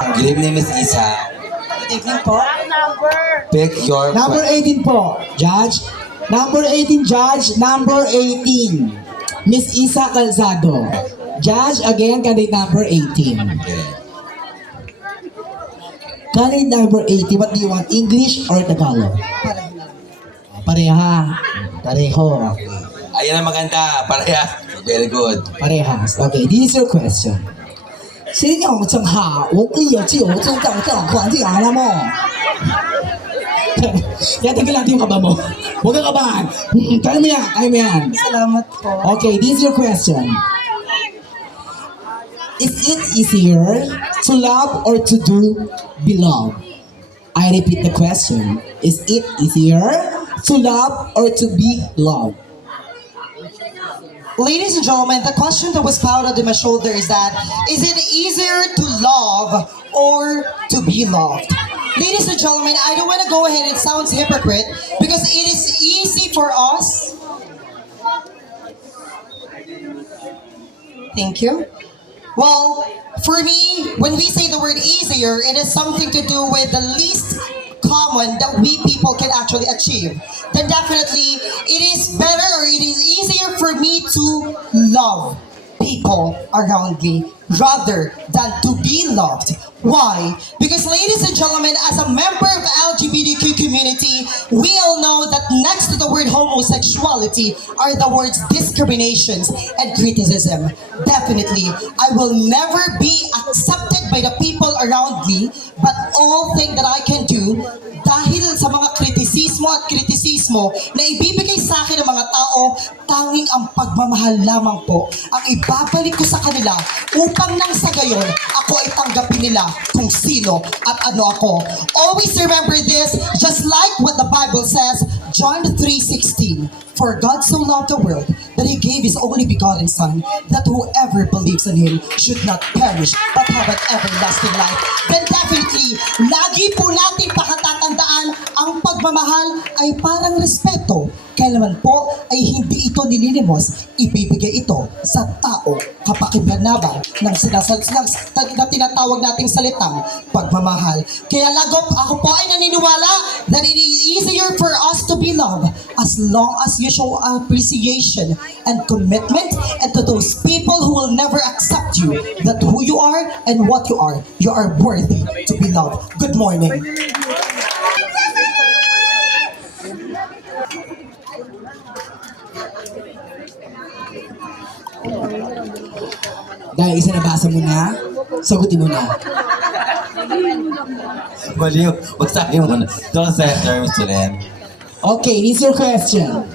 Good evening, Miss Isa. Good evening po. Pick your Number 18 po, Judge. Number 18, Judge. Number 18, Miss Isa Calzado. Judge, again, candidate number 18. Okay. Candidate number 18, what do you want? English or Tagalog? Pareha. Pareho. Okay. Ayan ang maganda. Parehas. Very good. Parehas. Okay, this is your question. 谁让我正好，我可以有自由正当这种环境来了么？Tigil natin yung kaba mo. Huwag kang kabahan. Kaya mo yan, kaya mo yan. Salamat po. Okay, this is your question. Is it easier to love or to do beloved? I repeat the question. Is it easier to love or to be loved? Ladies and gentlemen, the question that was clouded on my shoulder is that, is it easier to love or to be loved? Ladies and gentlemen, I don't want to go ahead and sound hypocrite because it is easy for us. Thank you. Well, for me, when we say the word easier, it is something to do with the least common that we people can actually achieve. Then definitely, it is better or it is easier for me to love people around me rather than to be loved. Why? Because ladies and gentlemen, as a member of LGBTQ community, we all know that next to the word homosexuality are the words discriminations and criticism. Definitely, I will never be accepted by the people around me, but all thing that I can do dahil sa mga kritisismo na ibibigay sa akin ng mga tao, tanging ang pagmamahal lamang po ang ibabalik ko sa kanila upang nang sa gayon, ako ay tanggapin nila kung sino at ano ako. Always remember this, just like what the Bible says, John 3:16. For God so loved the world that He gave His only begotten Son, that whoever believes in Him should not perish but have an everlasting life. Then definitely, lagi po natin pakatatandaan ang pagmamahal ay parang respeto. Kailanman po ay hindi ito nililimos, ibibigay ito sa tao kapakipanabang ng na tinatawag nating salitang pagmamahal. Kaya ako po ay naniniwala that it is easier for us to be loved as long as you show appreciation and commitment, and to those people who will never accept you, that who you are and what you are worthy to be loved. Good morning. Dahil isa nabasa mo na, sagutin mo na. Baliw. Basahin mo na. Don't say terms to them. Okay, this is your question.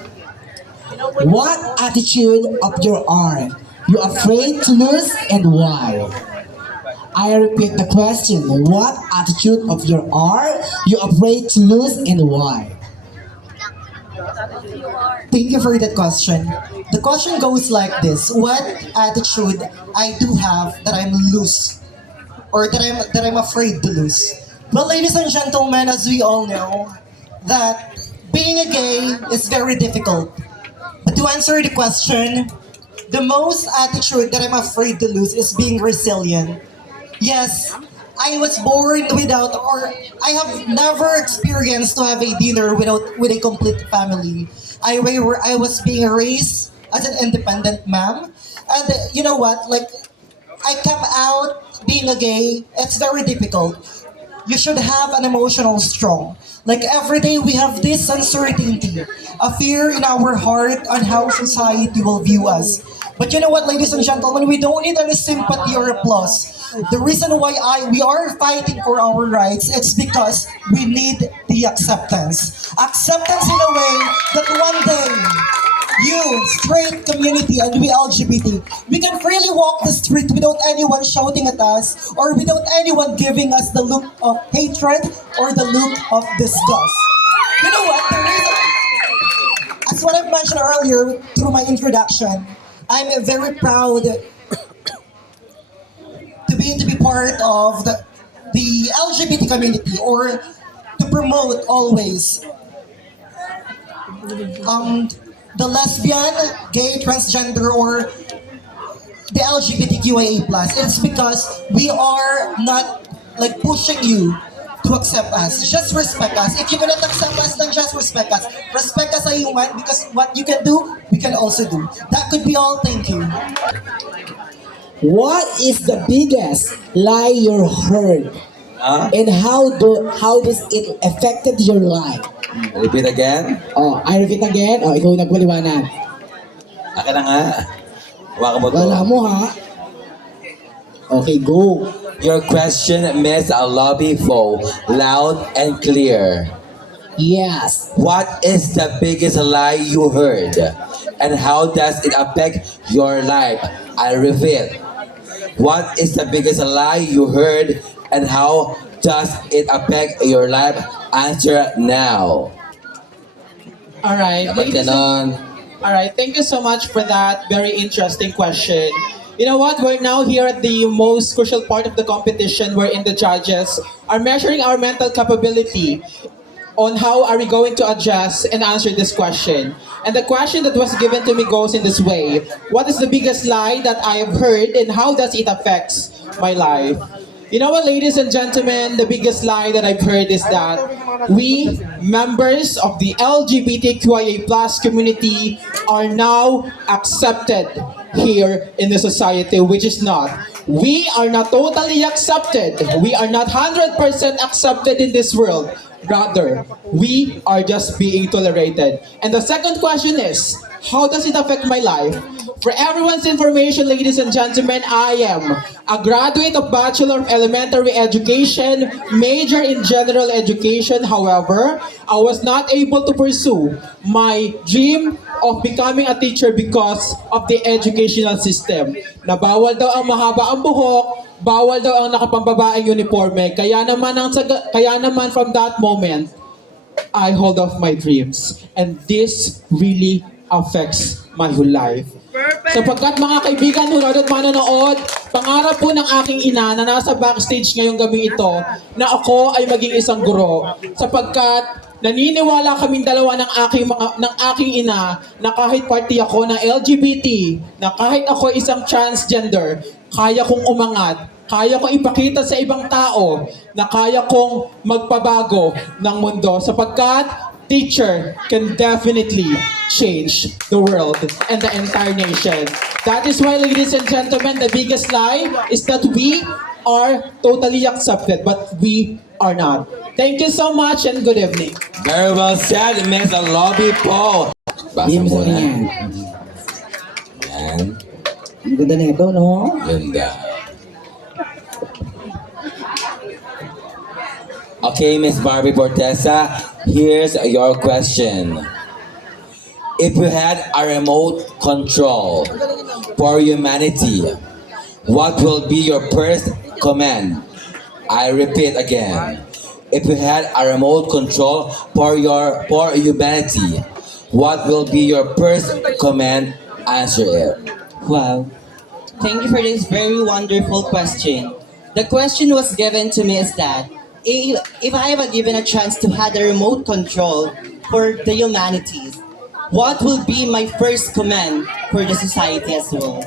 What attitude of your are you afraid to lose and why? I repeat the question. What attitude of your are you afraid to lose and why? Thank you for that question. The question goes like this: what attitude I do have that I'm loose, or that I'm afraid to lose? Well, ladies and gentlemen, as we all know, that being a gay is very difficult. But to answer the question, the most attitude that I'm afraid to lose is being resilient. Yes, I was born without, or I have never experienced to have a dinner with a complete family. I was being raised as an independent mom, and you know what? Like, I come out being a gay. It's very difficult. You should have an emotional strong. Like every day we have this uncertainty, a fear in our heart on how society will view us. But you know what, ladies and gentlemen, we don't need any sympathy or applause. The reason why we are fighting for our rights, it's because we need the acceptance. Acceptance in a way that one day, you, straight community, and we LGBT, we can freely walk the street without anyone shouting at us or without anyone giving us the look of hatred or the look of disgust. You know what? The reason, as what I've mentioned earlier through my introduction, I'm very proud to be part of the LGBT community, or to promote always the lesbian, gay, transgender, or the LGBTQIA+. It's because we are not like pushing you to accept us. Just respect us. If you cannot accept us, then just respect us. Respect us as a human because what you can do, we can also do. That could be all. Thank you. What is the biggest lie you heard? Huh? And how does it affected your life? Repeat again. Oh, I repeat again. Oh, ikaw nagpaliwanag. Akin na nga. Hawakan mo to. Wala mo ha. Okay, go. Your question, Miss Lobby Fo, loud and clear. Yes. What is the biggest lie you heard? And how does it affect your life? I repeat. What is the biggest lie you heard? And how does it affect your life? Answer now. All right. Dapat ganon. All right. Thank you so much for that very interesting question. You know what? We're now here at the most crucial part of the competition wherein the judges are measuring our mental capability on how are we going to adjust and answer this question. And the question that was given to me goes in this way. What is the biggest lie that I have heard and how does it affect my life? You know what, ladies and gentlemen, the biggest lie that I've heard is that we, members of the LGBTQIA+ community, are now accepted here in the society, which is not. We are not totally accepted. We are not 100% accepted in this world. Rather, we are just being tolerated. And the second question is, how does it affect my life? For everyone's information, ladies and gentlemen, I am a graduate of Bachelor of Elementary Education, major in General Education. However, I was not able to pursue my dream of becoming a teacher because of the educational system. Na bawal daw ang mahaba ang buhok, bawal daw ang nakapambabaeng uniforme. Kaya naman from that moment, I hold off my dreams. And this really affects my whole life. Sapagkat mga kaibigan, hunod at manonood, pangarap po ng aking ina na nasa backstage ngayong gabi ito na ako ay maging isang guro. Sapagkat naniniwala kaming dalawa ng aking ina na kahit party ako ng LGBT, na kahit ako isang transgender, kaya kong umangat, kaya kong ipakita sa ibang tao na kaya kong magpabago ng mundo sapagkat teacher can definitely change the world and the entire nation. That is why, ladies and gentlemen, the biggest lie is that we are totally accepted, but we are not. Thank you so much and good evening. Very well said, Miss Lobby Po. Basa Hindi mo mo sa na. yan. Yan. Ang ganda na ito, no? Ganda. Okay, Miss Barbie Portesa, here's your question. If you had a remote control for humanity, what will be your first command? I repeat again. If you had a remote control for humanity, what will be your first command? Answer it. Wow. Thank you for this very wonderful question. The question was given to me is that if I ever given a chance to have a remote control for the humanities, what will be my first command for the society as well?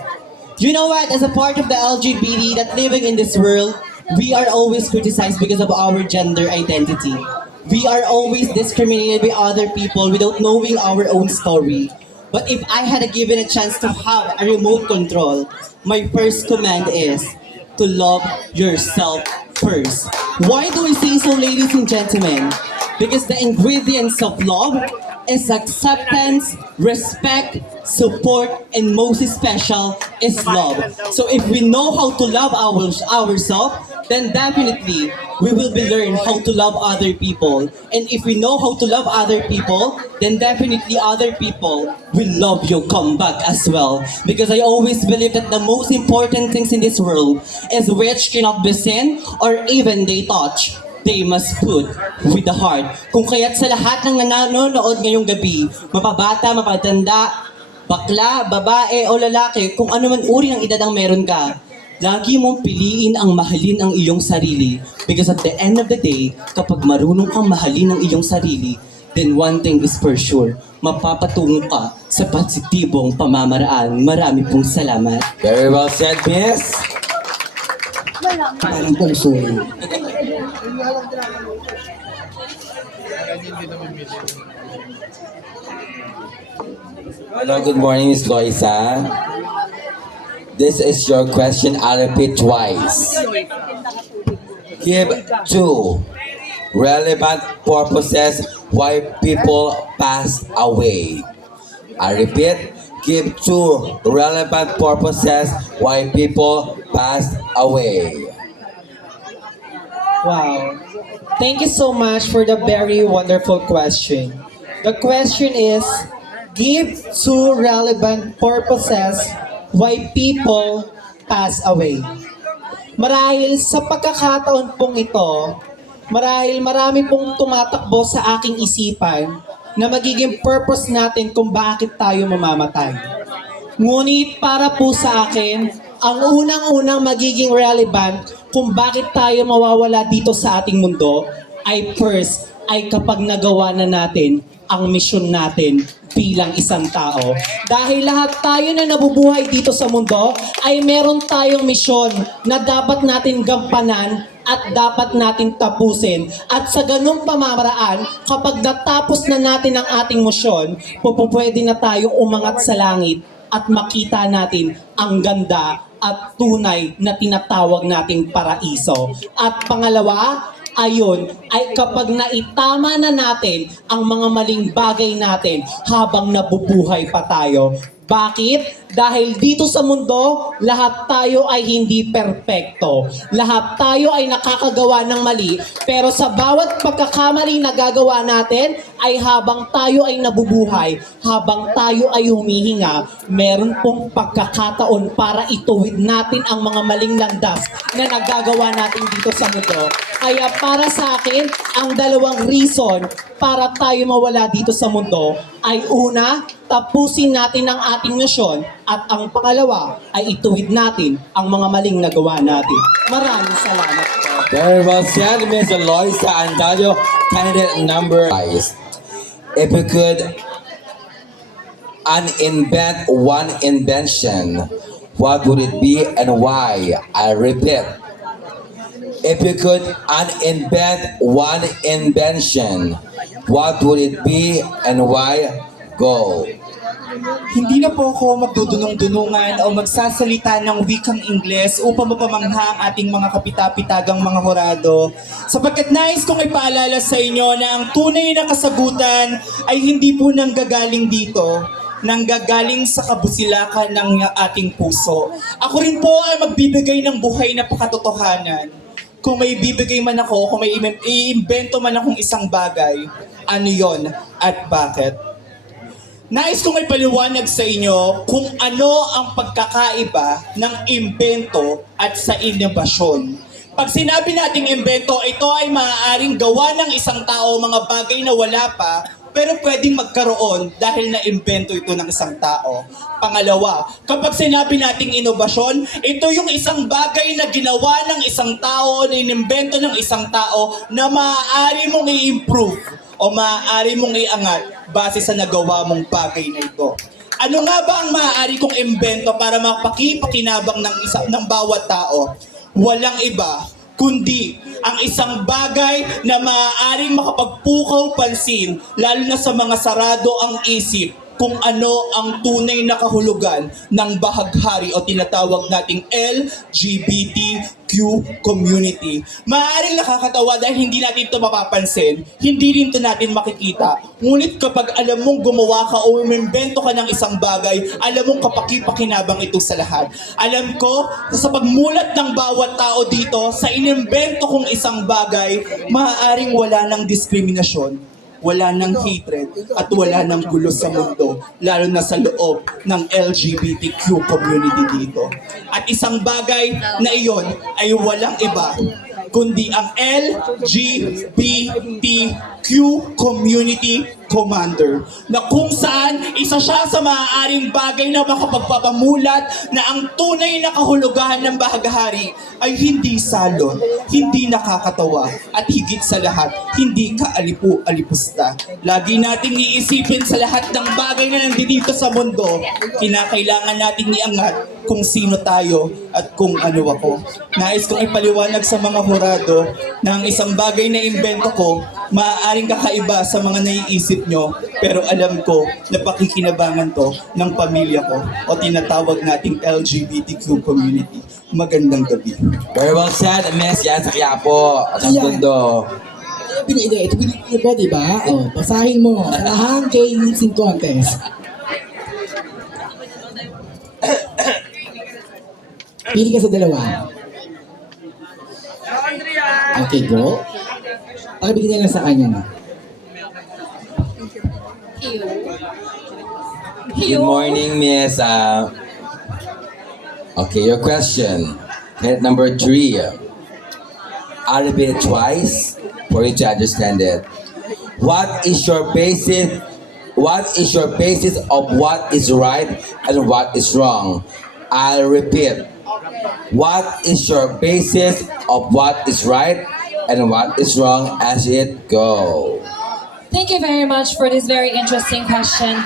You know what? As a part of the LGBT that living in this world, we are always criticized because of our gender identity. We are always discriminated by other people without knowing our own story. But if I had given a chance to have a remote control, my first command is to love yourself first. Why do I say so, ladies and gentlemen? Because the ingredients of love is acceptance, respect, support, and most special is love. So if we know how to love ourselves, then definitely we will be learn how to love other people. And if we know how to love other people, then definitely other people will love you come back as well. Because I always believe that the most important things in this world is which cannot be seen or even they touch. They must put with the heart. Kung kaya't sa lahat ng nanonood ngayong gabi, mapabata, mapatanda, bakla, babae o lalaki, kung ano man uri ng edad ang meron ka, lagi mong piliin ang mahalin ang iyong sarili. Because at the end of the day, kapag marunong kang mahalin ang iyong sarili, then one thing is for sure, mapapatungo ka sa positibong pamamaraan. Marami pong salamat. Very well said, Miss. Parang pulso. Hello, good morning, Miss Loisa. This is your question. I'll repeat twice. Give two relevant purposes why people pass away. I repeat, give two relevant purposes why people pass away. Wow. Thank you so much for the very wonderful question. The question is, give two relevant purposes why people pass away. Marahil sa pagkakataon pong ito, marahil marami pong tumatakbo sa aking isipan na magiging purpose natin kung bakit tayo mamamatay. Ngunit para po sa akin, ang unang-unang magiging relevant kung bakit tayo mawawala dito sa ating mundo ay first, ay kapag nagawa na natin ang misyon natin bilang isang tao. Dahil lahat tayo na nabubuhay dito sa mundo ay meron tayong misyon na dapat natin gampanan at dapat natin tapusin. At sa ganung pamamaraan, kapag natapos na natin ang ating misyon, pwede na tayong umangat sa langit at makita natin ang ganda at tunay na tinatawag nating paraiso. At pangalawa, ayon ay kapag naitama na natin ang mga maling bagay natin habang nabubuhay pa tayo. Bakit? Dahil dito sa mundo, lahat tayo ay hindi perpekto. Lahat tayo ay nakakagawa ng mali. Pero sa bawat pagkakamali na gagawa natin, ay habang tayo ay nabubuhay, habang tayo ay humihinga, meron pong pagkakataon para ituwid natin ang mga maling landas na nagagawa natin dito sa mundo. Kaya para sa akin, ang dalawang reason para tayo mawala dito sa mundo ay una, tapusin natin ang ating misyon at ang pangalawa ay ituwid natin ang mga maling nagawa natin. Maraming salamat po. Very well said, Ms. Loisa Antalio, candidate number five. If you could uninvent one invention, what would it be and why? I repeat, if you could uninvent one invention, what would it be and why? Go. Hindi na po ako magdudunong-dunungan o magsasalita ng wikang Ingles upang mapamangha ang ating mga kapitapitagang mga horado, sapagkat nais kong ipaalala sa inyo na ang tunay na kasagutan ay hindi po nanggagaling dito, nanggagaling sa kabusilakan ng ating puso. Ako rin po ay magbibigay ng buhay na pakatotohanan. Kung may bibigay man ako, kung may iimbento man akong isang bagay, ano yon at bakit? Nais kong ipaliwanag sa inyo kung ano ang pagkakaiba ng imbento at sa inobasyon. Pag sinabi nating imbento, ito ay maaaring gawa ng isang tao mga bagay na wala pa, pero pwedeng magkaroon dahil na-imbento ito ng isang tao. Pangalawa, kapag sinabi nating inobasyon, ito yung isang bagay na ginawa ng isang tao, na inimbento ng isang tao na maaari mong i-improve o maaari mong iangat base sa nagawa mong bagay na ito. Ano nga ba ang maaari kong imbento para mapakipakinabang ng bawat tao? Walang iba kundi ang isang bagay na maaaring makapagpukaw pansin, lalo na sa mga sarado ang isip, kung ano ang tunay na kahulugan ng bahaghari o tinatawag nating LGBTQ community. Maaaring nakakatawa dahil hindi natin ito mapapansin, hindi rin ito natin makikita. Ngunit kapag alam mong gumawa ka o umimbento ka ng isang bagay, alam mong kapakipakinabang ito sa lahat. Alam ko, sa pagmulat ng bawat tao dito, sa inimbento kong isang bagay, maaaring wala ng diskriminasyon, wala ng hatred, at wala ng gulo sa mundo, lalo na sa loob ng LGBTQ community dito. At isang bagay na iyon ay walang iba kundi ang LGBTQ Community Commander, na kung saan isa siya sa maaaring bagay na makapagpapamulat na ang tunay na kahulugan ng bahaghari ay hindi salon, hindi nakakatawa, at higit sa lahat, hindi kaalipu-alipusta. Lagi nating iisipin sa lahat ng bagay na nandito sa mundo, kinakailangan nating iangat kung sino tayo at kung ano ako. Nais kong ipaliwanag sa mga hurado na ang isang bagay na imbento ko, maaaring kakaiba sa mga naiisip nyo, pero alam ko na pakikinabangan to ng pamilya ko o tinatawag nating LGBTQ community. Magandang gabi. Very well said, Miss Yan sa Quiapo. At ang Yan. mundo. Ito binigay mo, di ba? O, basahin mo. Lahang kay Sing Contest. Pili ka sa dalawa. Okay, go. Pakibigyan na sa kanya na. Good morning, Miss. Okay, your question. Minute number 3. I'll repeat it twice for you to understand it. What is your basis? What is your basis of what is right and what is wrong? I'll repeat. What is your basis of what is right and what is wrong as it go? Thank you very much for this very interesting question.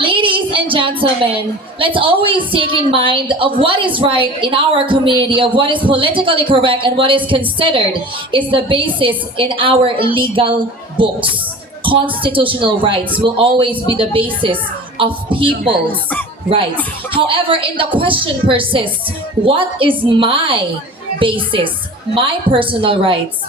Ladies and gentlemen, let's always take in mind of what is right in our community, of what is politically correct and what is considered is the basis in our legal books. Constitutional rights will always be the basis of people's rights. However, in the question persists, what is my basis, my personal rights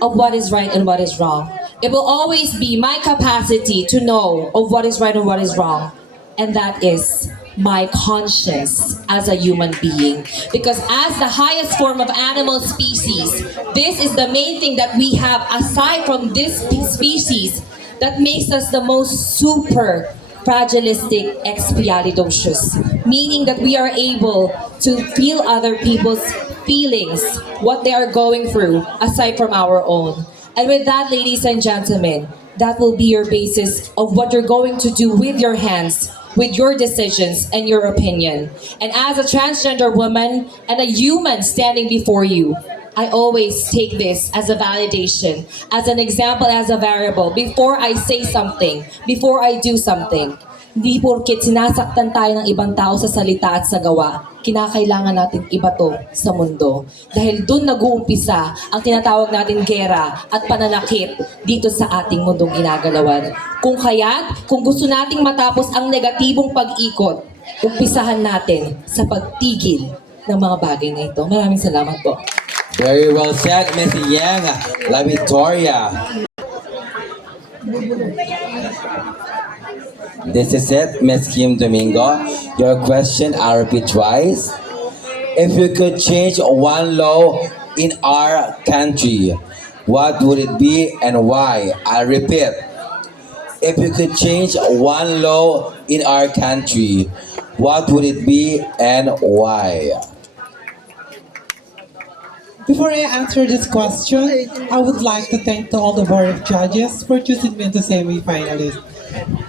of what is right and what is wrong? It will always be my capacity to know of what is right and what is wrong. And that is my conscience as a human being. Because as the highest form of animal species, this is the main thing that we have aside from this species that makes us the most super fragilistic expialidocious. Meaning that we are able to feel other people's feelings, what they are going through, aside from our own. And with that, ladies and gentlemen, that will be your basis of what you're going to do with your hands, with your decisions and your opinion. And as a transgender woman and a human standing before you, I always take this as a validation, as an example, as a variable. Before I say something, before I do something, hindi porket sinasaktan tayo ng ibang tao sa salita at sa gawa, kinakailangan natin iba to sa mundo. Dahil dun nag-uumpisa ang tinatawag natin gera at pananakit dito sa ating mundong ginagalawan. Kung kaya't, kung gusto nating matapos ang negatibong pag-ikot, umpisahan natin sa pagtigil ng mga bagay na ito. Maraming salamat po. Very well said, Miss Yang. La Victoria. This is it, Miss Kim Domingo. Your question, I'll repeat twice. If you could change one law in our country, what would it be and why? I'll repeat. If you could change one law in our country, what would it be and why? Before I answer this question, I would like to thank to all the board of judges for choosing me as a semi-finalist.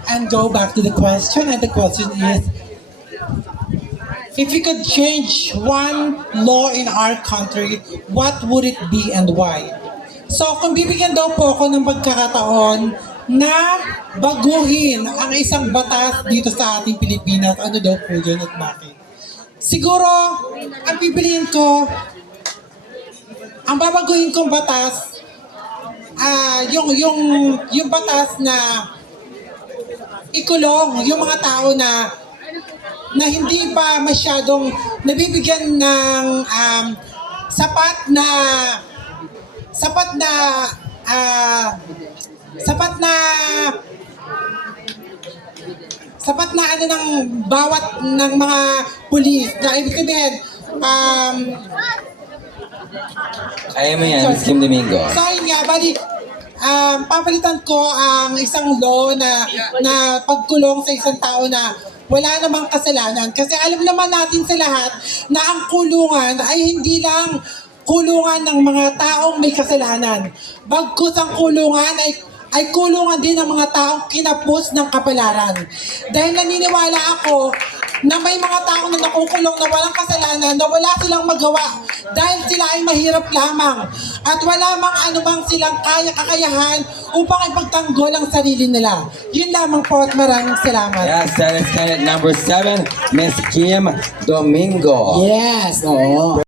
And go back to the question, and the question is, if you could change one law in our country, what would it be and why? So, kung bibigyan daw po ako ng pagkakataon na baguhin ang isang batas dito sa ating Pilipinas, ano daw po yun at bakit? Siguro, ang pipiliin ko, ang babaguhin kong batas, yung batas na ikulong yung mga tao na hindi pa masyadong nabibigyan ng sapat na ano ng bawat ng mga pulis na ibig sabihin Kaya mo yan, Miss Kim Domingo. so yun nga, bali papalitan ko ang isang law na pagkulong sa isang tao na wala namang kasalanan. Kasi alam naman natin sa lahat na ang kulungan ay hindi lang kulungan ng mga taong may kasalanan. Bagkus ang kulungan ay kulungan din ng mga taong kinapos ng kapalaran. Dahil naniniwala ako na may mga taong na nakukulong na walang kasalanan, na wala silang magawa dahil sila ay mahirap lamang at wala mang anumang silang kakayahan upang ipagtanggol ang sarili nila. Yun lamang po at maraming salamat. Yes, that is candidate number 7, Miss Kim Domingo. Yes, oo.